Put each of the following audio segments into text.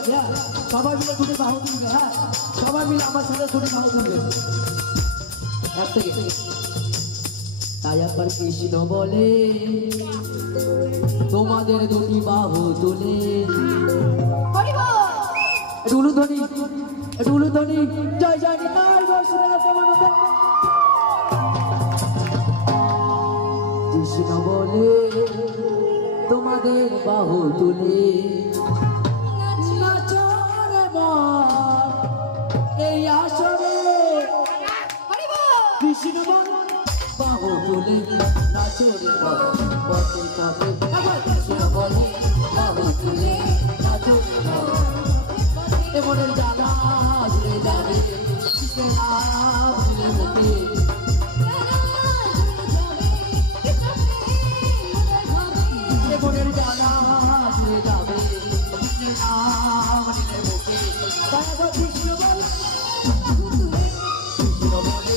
আছে হ্যাঁ সবাই মিলে দুটি বাহু তুলবে হ্যাঁ সবাই মিলে আমার সাথে দুটি বাহু তুলবে এক থেকে তাই একবার কৃষ্ণ বলে তোমাদের দুটি বাহু তুলে উলুধ্বনি উলুধ্বনি জয় জয় নিতাই কৃষ্ণ বলে তোমাদের বাহু তুলে এই আসরে কৃষ্ণ বাহু তুলে নাচরে পথে পথে কৃষ্ণ বলে বাহু তুলে নাচরে এমনের জানা ঘুরে যাবে কৃষ্ণের নাম নিলে মুখে এমনের জানা ঘুরে যাবে কৃষ্ণের নাম নিলে মুখে তাই একবার কৃষ্ণ বলে কৃষ্ণ বলে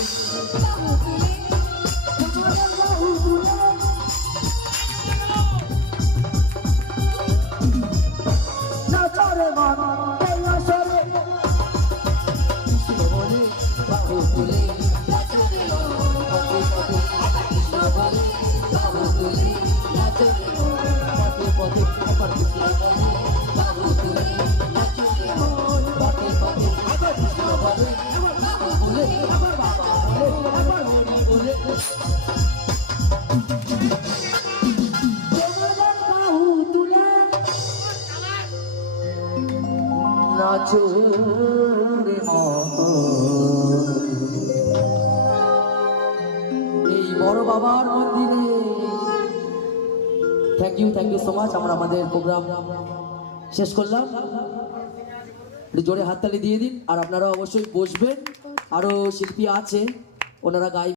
নাচরে বাবা এই বড় বাবার মন্দিরে থ্যাংক ইউ সো মাচ আমরা আমাদের প্রোগ্রাম শেষ করলাম জোরে হাততালি দিয়ে দিন আর আপনারা অবশ্যই বসবেন আরো শিল্পী আছে ওনারা গাই